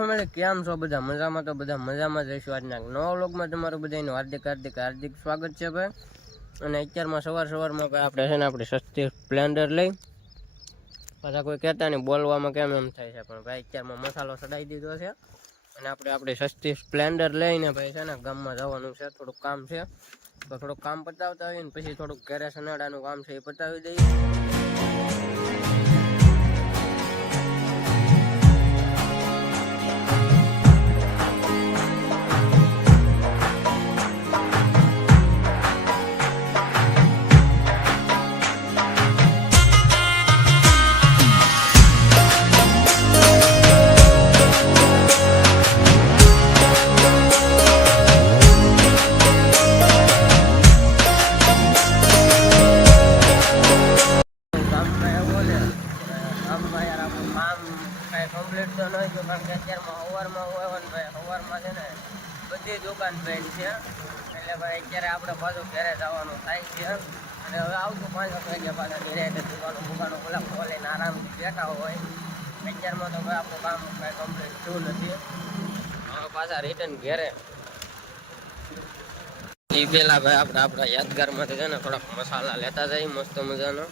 Family કેમ છો બધા? મજામાં? તો બધા મજામાં જ રહીશું. આજના નવા વ્લોગમાં તમારું બધાનું હાર્દિક સ્વાગત છે ભાઈ. અને અત્યારમાં સવારમાં ભાઈ આપણે છે ને આપણી સસ્તી સ્પ્લેન્ડર લઈ પાછા કોઈ કહેતા નહીં બોલવામાં કેમ એમ થાય છે, પણ ભાઈ અત્યારમાં મસાલો ચડાવી દીધો છે અને આપણે આપણી સસ્તી સ્પ્લેન્ડર લઈને ભાઈ છે ને ગામમાં જવાનું છે. થોડુંક કામ છે તો થોડુંક કામ પતાવતા આવીએ ને પછી થોડુંક ઘરે સનાડાનું કામ છે એ પતાવી દઈએ. કમ્પ્લીટ તો નહીં જો, કારણ કે અત્યારમાં સવારમાં હોય ને ભાઈ સવારમાં છે ને બધી દુકાન બંધ છે, એટલે ભાઈ અત્યારે આપણે પાછું ઘરે જવાનું થાય છે. અને હવે આવતું 5 વાગ્યા પાછા ઘરે દુકાનો પેલા ખોલીને આરામથી બેઠા હોય. અત્યારમાં તો ભાઈ આપણું કામ કાંઈ કમ્પ્લીટ થયું નથી. હવે પાછા રિટર્ન ઘરે એ પેલા ભાઈ આપણા યાદગારમાંથી છે ને થોડાક મસાલા લેતા જાય મસ્ત મજાનો.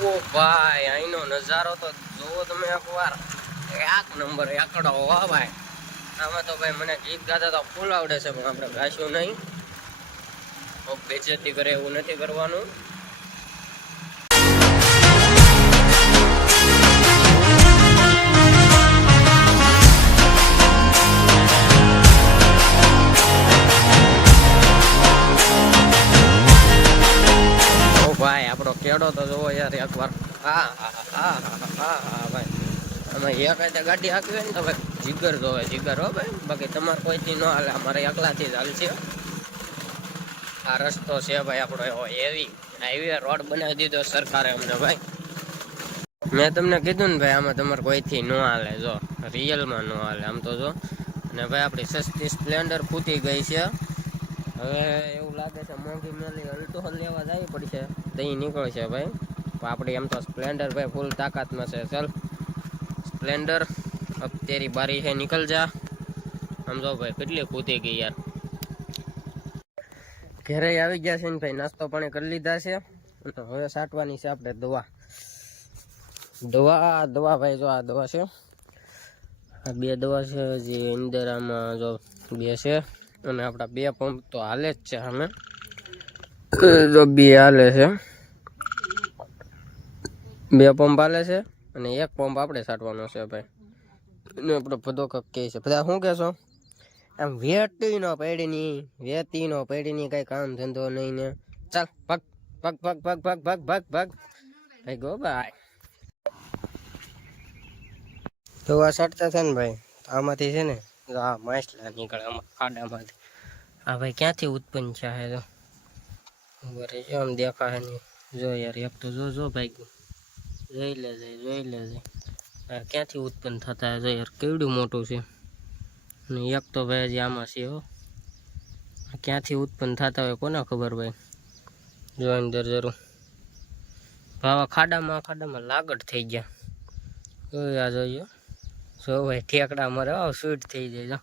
ઓ ભાઈ અહીંનો નજારો તો જોવો તમે એકવાર, એક નંબર એકડો હો ભાઈ. આમાં તો ભાઈ મને ગીત ગાતા તો ફૂલ આવડે છે, પણ આપણે ગાશું નહીં. બેજતી કરે એવું નથી કરવાનું. ભાઈ આપણો કેડો તો જોવો યાર એકવાર. હા ભાઈ આમાં એક ગાડી હાંકવી ને તો ભાઈ જીગર જોવે, જીગર હો ભાઈ. બાકી તમારે કોઈથી ન હાલે, અમારે એકલાથી જ હાલશે. આ રસ્તો છે ભાઈ આપણો એવો હાઈવે રોડ બનાવી દીધો સરકારે અમને ભાઈ. મેં તમને કીધું ને ભાઈ આમાં તમારે કોઈથી ન હાલે, જો રિયલમાં ન હાલે આમ તો જો. અને ભાઈ આપણી સસ્તી સ્પ્લેન્ડર ફૂટી ગઈ છે. હવે એવું લાગે છે મોંઘી મેલી અલ્ટો લેવા જવી પડશે, દહીં નીકળશે ભાઈ. આપણી એમ તો સ્પ્લેન્ડર ભાઈ ફૂલ તાકાતમાં છે. ચાલ સ્પ્લેન્ડર અબ તેરી બારી છે, નીકળ જા. સમજો ભાઈ કેટલી કૂદી ગઈ યાર. ઘરે આવી ગયા છે ને ભાઈ, નાસ્તો પાણી કરી લીધા છે. હવે સાટવાની છે આપણે દવા ભાઈ. જો આ દવા છે, આ 2 દવા છે જે અંદર આમાં જો 2 છે. અને આપણા 2 પંપ તો હાલે જ છે. અમે જો 2 હાલે છે, 2 પંપ હાલે છે અને 1 પંપ આપણે છાંટવાનો છે ભાઈ. એનો આપણો બધો કક કહે છે બધા શું કહેશો, આમ વેતી નો પડીની કઈ કામ ધંધો નહીં ને. ચાલ પગ ભાઈ ગો ભાઈ. તો આ છાંટતા છે ને ભાઈ, આમાંથી છે ને આ માછલા નીકળે આમાં ખાડામાંથી. આ ભાઈ ક્યાંથી ઉત્પન્ન થયા છે જો આમ દેખાય નહીં. જો યાર એક તો જો ભાઈ જોઈ લેજે આ ક્યાંથી ઉત્પન્ન થતા જો યાર કેવડું મોટું છે. અને એક તો ભાઈ હજી આમાં છે હો, ક્યાંથી ઉત્પન્ન થતા હોય કોને ખબર ભાઈ. જો અંદર જરૂર ભાવા ખાડામાં લાગડ થઈ ગયા. આ જોઈએ જો ભાઈ ઠેકડા મરે સ્વીટ થઈ જાય.